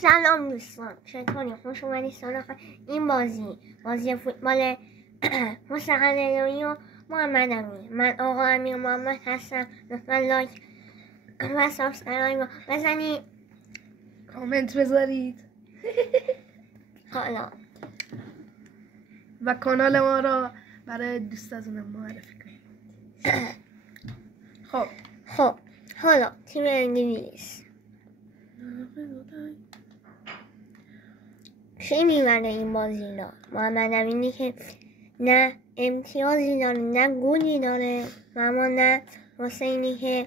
سلام دوستان، چطوری؟ خوش اومدید سراغ این بازی فوتبال مستقل و محمد امین. من آقا امیر محمد هستم. لطفا لایک و سابسکرایب بزنید، کامنت بذارید حالا و کانال ما را برای دوستاتون معرفی کنید. خب حالا تیم انگلیس کی میبره این بازی را؟ محمد امینی که نه امتیازی داره نه گلی داره، و اما نه حسینی که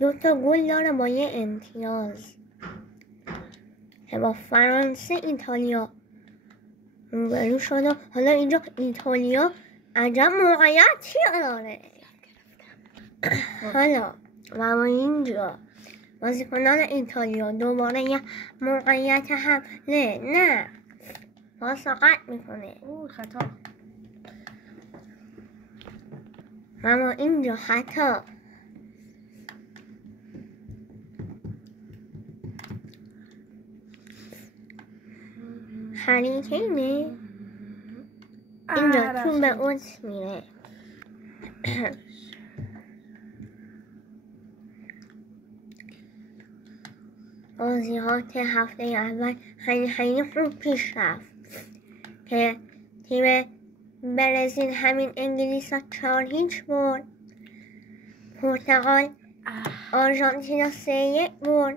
2 گل داره با یه امتیاز که با فرانسه ایتالیا روبرو شده. حالا اینجا ایتالیا عجب موقعیتی داره. حالا و اما اینجا بازیکنان ایتالیا دوباره یه موقعیت حمله، نه پاس قطع میکنه، خطا. اما اینجا خطا. هری کینه اینجا تو به اوت میره. بازیات هفته اول خیلی خوب پیش رفت که تیم برزیل همین انگلیس ها 4-0 برد، پرتغال آرژانتین 3-1 برد.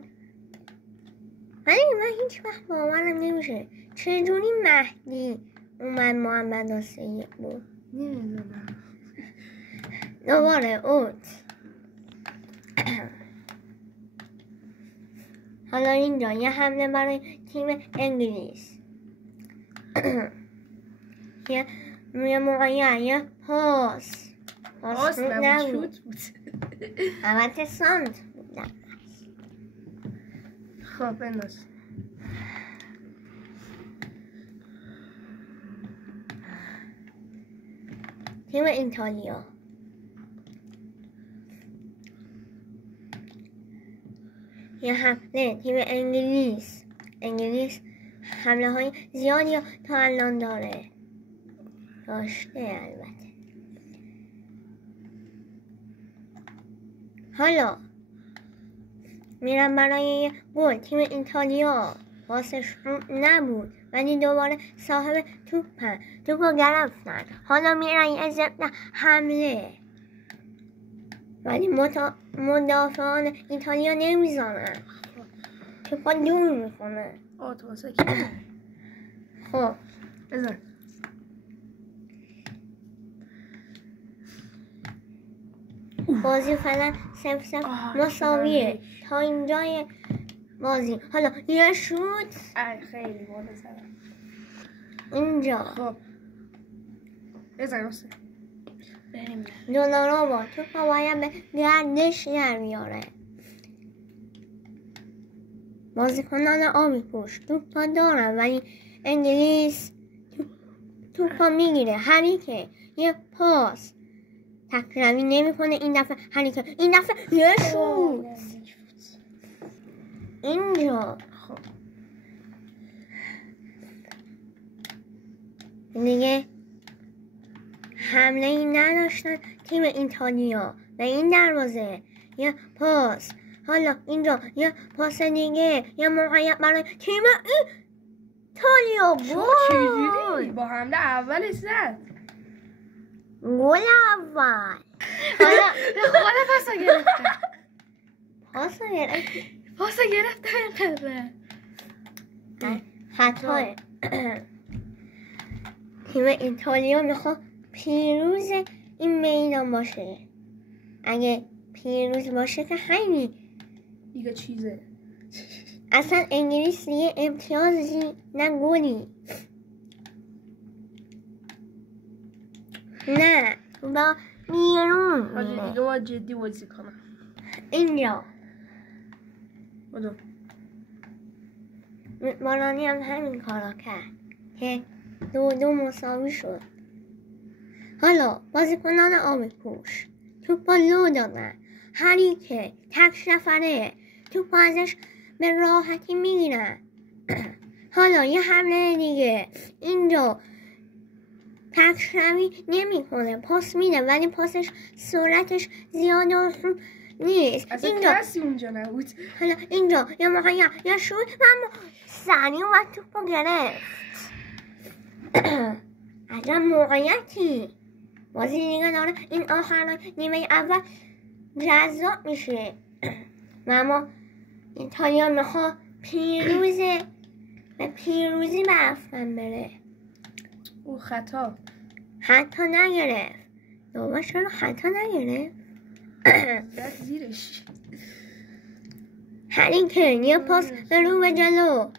ولی من هیچ وقت باورم نمیشه چجوری مهدی اومد محمد 3-1 برد. نمیدونم. دوباره اوت. حالا اینجا یه حمله برای تیم انگلیس. یه موقعیت یه پاس نبود، شوت بود. البته سانت بود. خب بنداز. تیم ایتالیا یه حمله تیم انگلیس حمله های زیادی تا الان داشته البته. حالا میرم برای یه گل. تیم ایتالیا واسش نبود ولی دوباره صاحب توپو گرفتن. حالا میرن یه ضد حمله ولی مدافعان ایتالیا نمیزنن، توپا دور میکنه. تو واسه کی؟ خب بزن. بازی فعلا 0-0 مساویه تا اینجای بازی. حالا یه شوت خیلی بالا زدم اینجا. خب بزن واسه بریم. دوناروما توپا باید به گردش در بیاره. بازیکنان آبی پوش توپا دارن ولی انگلیس توپا میگیره. هری که یه پاس تکرمی نمیکنه این دفعه. هری که این دفعه یه شوت اینجا. خب دیگه حمله ای نداشتن تیم ایتالیا به این دروازه. یه پاس. حالا اینجا یه پاس دیگه، یه موقعیت برای تیم ایتالیا. چجوری با حمله اولش زد؟ گل اول. حالا به خود پاسو گرفته اینقدر خطاه. تیم ایتالیا میخواد پیروز این میدان باشه. اگه پیروز باشه که خیلی دیگه چیزه. اصلا انگلیس دیگه امتیازی نه گلی. نه با بیرون حاجی دیگه باید جدی بازی کنم. اینجا بدو مارانی هم همین کارا کرد که 2-2 مساوی شد. حالا بازیکنان آبی پوش توپا لو دادن. هری که تک نفره توپا ازش به راحتی میگیرن حالا یه حمله دیگه. اینجا تکشمی نمی کنه، پاس میده ولی پاسش سرعتش زیاد نیست. اصلا اینجا کسی اونجا نبود. حالا اینجا یه موقع یا شوت و سریع اومد توپو گرفت. عجب موقعیتی. بازی دیگه داره. این آخر نیمه اول جذاب میشه و اما ایتالیا میخواد به پیروزی برفتن بره. او خطا نگرفت. دوباره چرا خطا نگرفت؟ زد زیرش. هری کین یه پاس به جلو.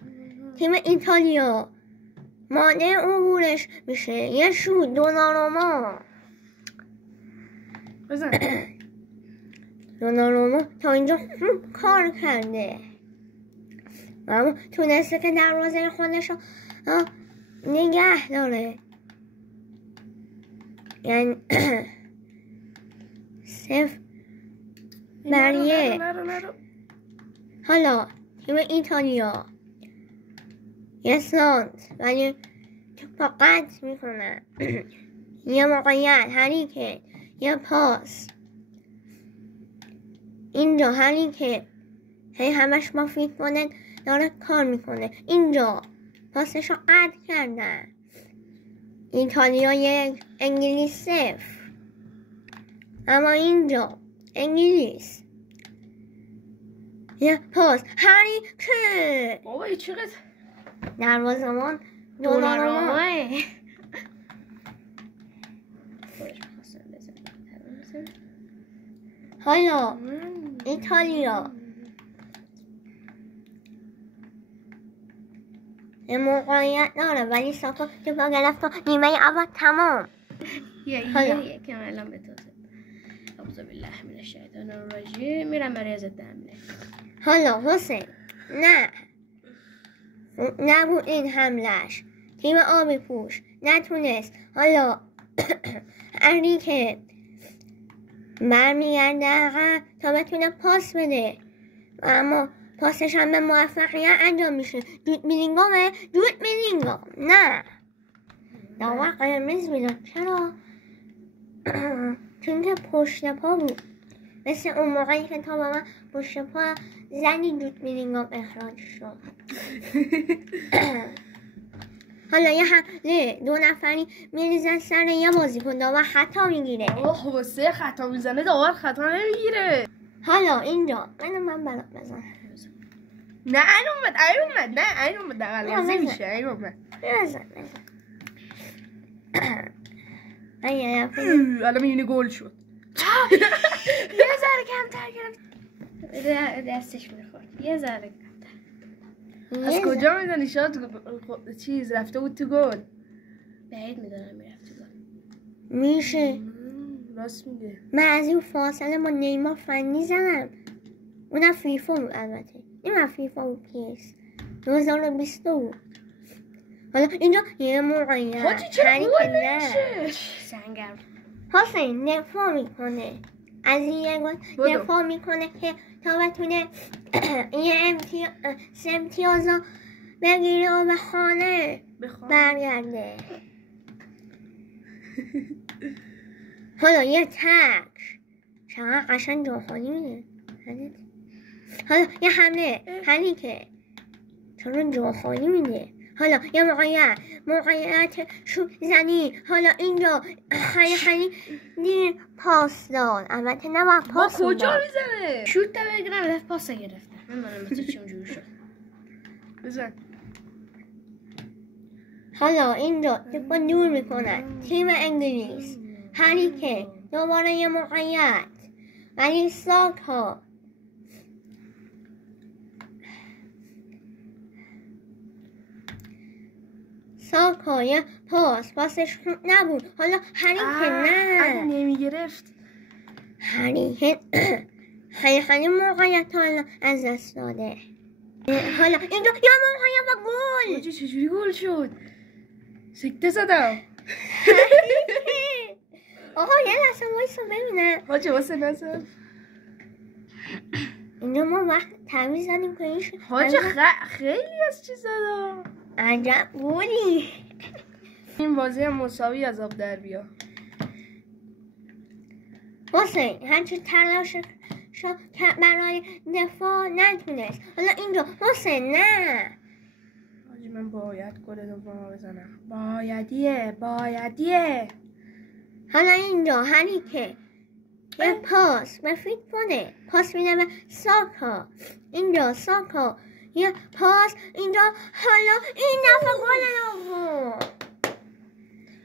تیم ایتالیا مانع عبورش میشه. یه شوت دوناروما. بزن. دوناروما تا اینجا کار کرده اما تونسته که دروازه خودش رو نگه داره. یعنی 0-1. حالا تیم ایتالیا یه سانت ولی توپا قطع میکنه. یه موقعیت هری کین یه پاس. اینجا هری کین هی همش ما فکر کنن داره کار میکنه. اینجا پاسش رو قطع کردن. ایتالیا 1 انگلیس 0. اما اینجا انگلیس یه پاس هری کین. بابا این چقدر دروازه‌بان دوناروما. حالا ایتالیا یه موقعیت داره ولی ساکا توپا گرفت و نیمه اول تمام. یه کم الان بتازه. اعوذ بالله من الشیطان الرجیم. میرم برای ضد حمله. حالا حسین نبود این حملش. تیم آبی پوش نتونست. حالا هری کین برمیگرده عقب تا بتونه پاس بده و اما پاسش هم به موفقیت انجام میشه. جود بیلینگام نه داور قرمز میدن. چرا؟ چون که پشت پا بود. مثل اون موقعی که تا با من پشت پا زنی جود بیلینگام اخراج شد. حالا یه حمله 2 نفری میریزن سر یه بازیکن. داور خطا میگیره. اوه واسه خطا میزنه داور خطا نمیگیره. حالا اینجا من بلد بزن. نه این اومد دقیقا میشه. این اومد بزن الان میبینی گل شد. یه ذره کمتر گرفت. دستش میخورد. یه ذره کمتر. از کجا میدونی؟ شاید چیز رفته بود تو گل. بعید میدونم میرفت تو گل. میشه. راست میگه. من از این فاصله با نیمار فنی زدم. اونم فیفا بود البته. این فیفا بود پیس 2020 بود. حالا اینجا یه موقعیت حاجی چرا گل نمیشه؟ سنگرم. حسین دفاع میکنه. از این یه گل دفاع میکنه که تا بتونه یه امتیاز رو بگیره و به خانه برگرده. حالا یه تک چقدر قشنگ جاخانی میده. حالا یه حمله هری که چرا جاخانی میده. حالا یه موقعیت شوت زنی. حالا اینجا هری دیر پاس داد. البته نباید پاس با کجا میزنه؟ شوت تا بگیرم رفت پاس گرفته. نمیدونم مثل چی اونجوری شد. بزن. حالا اینجا توپو دور میکنن تیم انگلیس. هری کین دوباره یه موقعیت ولی ساکا یه پاسش خوب نبود. حالا هری کین نه نمیگرفت. هری موقعیت حالا از دست داده. حالا اینجا یه موقعیت و گل. حاجی چجوری گل شد؟ سکته زدم. آها یه لحظه وایسا ببینم. حاجی واسه نزد. اینجا ما وقت تمیز زدیم که ایش حاجی خیلی از چیزا دارم. عجب بودی. این بازی هم مساوی از آب در بیا. حسین هرچی تلاش کرد برای دفاع نتونست. حالا اینجا حسین نه. حاجی من باید گل دوم بزنم. بایدیه. حالا اینجا هری که یه پاس به فیت کنه. پاس میده به ساکا. اینجا ساکا یه پاس. اینجا حالا این دفعه گل دوم.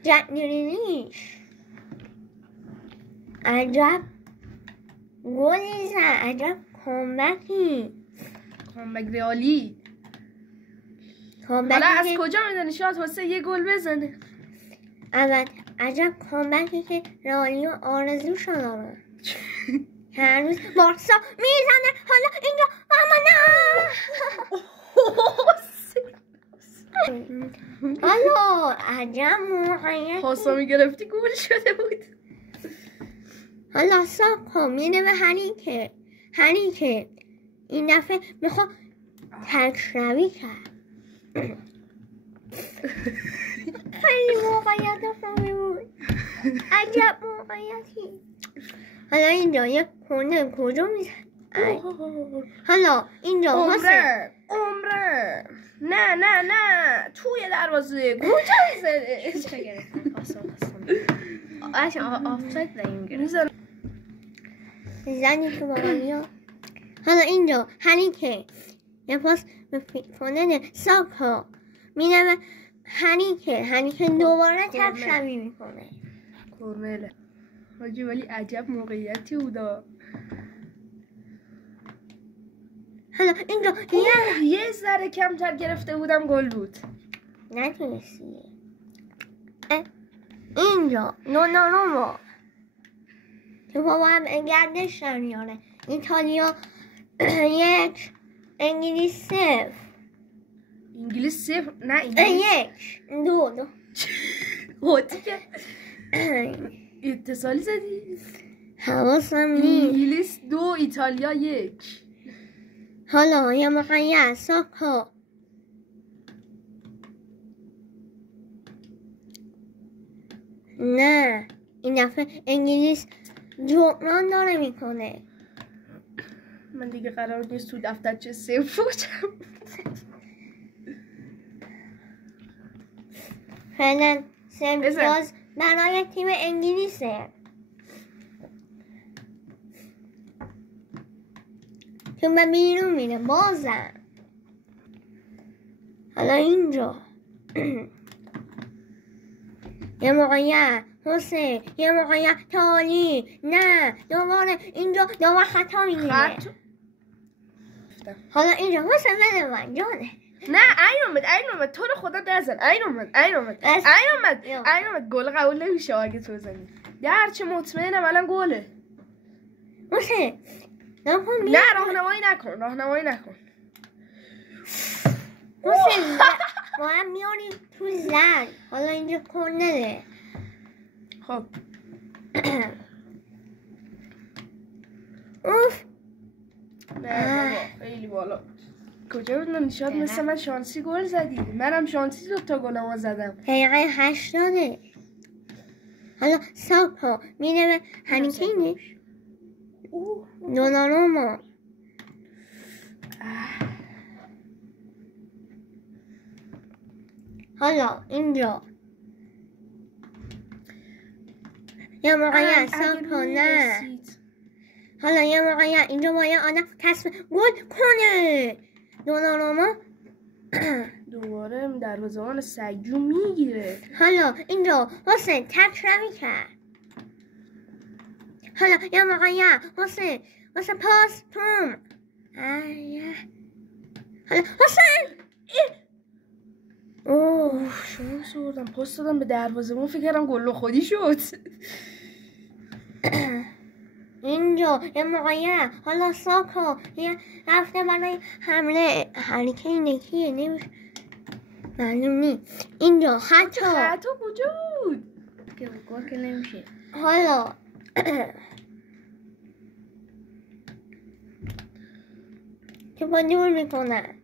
جک گریلیش عجب گلی زد. عجب کامبکی. کامبک ریالی. حالا از کجا میدونی شاید حسین یه گل بزنه؟ اول عجب کامبکی که رئالی آرزو شده. هر روز بارسا میزنه. حالا اینجا اما نه. حالا عجب موقعیت. پاسا میگرفتی گل شده بود. حالا ساکا میده به هری که این دفعه میخواد تکروی کرد. خیلی موقعیت خوبی بود. عجب موقعیتی. حالا اینجا یک کنه کجا میزن. حالا اینجا عمره نه توی دروازه کجا میزنه. آفساید داریم زنی تو باقالیا. حالا اینجا هری که یه پاس به فونن ساکا میده به هری که دوباره تکروی میکنه. کورنله حاجی ولی عجب موقعیتی بودا. حالا اینجا یه ذره کمتر گرفته بودم گل بود. نتونستی. اینجا دوناروما که بابا هم گردش در میاره. ایتالیا 1 انگلیس 0. انگلیس 0 نه انگلیس 1 2 هوتی که اتصالی زدی. حواسم نیست. انگلیس 2 ایتالیا 1. حالا یه موقعیت ساکا نه این دفعه انگلیس جبران داره میکنه. من دیگه قرار نیست تو دفترچه 3 فوتم. فعلا 3 امتیاز برای تیم انگلیسه که به بیرون میره بازم. حالا اینجا یه موقعیت حسین یه موقعیت تالی نه دوباره اینجا دوباره خطا میگیره. حالا اینجا حسین بده من جانه. نه ایرامد تو رو خدا نزن. ایرامد گل قبول نمیشه اگه تو بزنی. هرچی مطمئنم الان گله. حسین نه راهنمایی نکن. حسین ما هم میاری تو زن. حالا اینجا کرنره. خب اوف نه بابا خیلی بالا. کجا بدونم شاید مثل من شانسی گل زدی. منم شانسی 2 تا گلمو زدم. دقیقه 80. حالا ساکا میره به هریکینش. دوناروما حالا اینجا یه موقعیت ساکا نه. حالا یه موقعیت اینجا باید آدم کسب گل کنه. دوناروما دوباره دروازه‌بان سگجو میگیره. حالا اینجا حسین تکروی کرد. حالا یه موقعیت حسین پاس توم. حالا حسین شما سردم پاس دادم به دروازه‌بان فکر کردم گل خودی شد. اینجا یه موقعیت حالا ساکا یه رفته برای حمله هریکین کیه نمیشه معلوم نیست. اینجا خطا کجا بود که گل که نمیشه. حالا که با دور میکنن.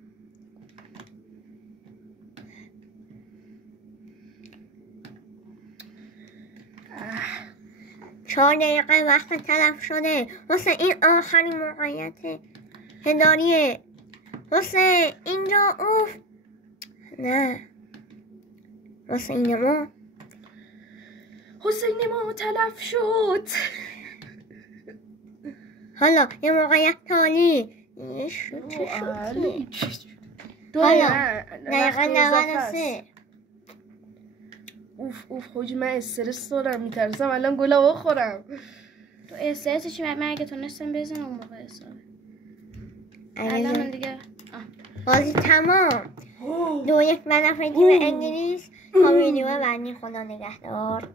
4 دقیقه وقت تلف شده. حسین این آخرین موقعیت هداریه. حسین اینجا اوف. نه حسین ما تلف شد. حالا یه موقعیت تالی. یه شوتی. حالا دقیقه 93. اوف حاجی من استرس دارم، میترسم الان گلا بخورم. تو استرس چی؟ من اگه تونستم بزنم اون موقع حسابه. الان من دیگه بازی تمام. 2-1 منفی تیم انگلیس. تا ویدیو بعدی خدا نگهدار.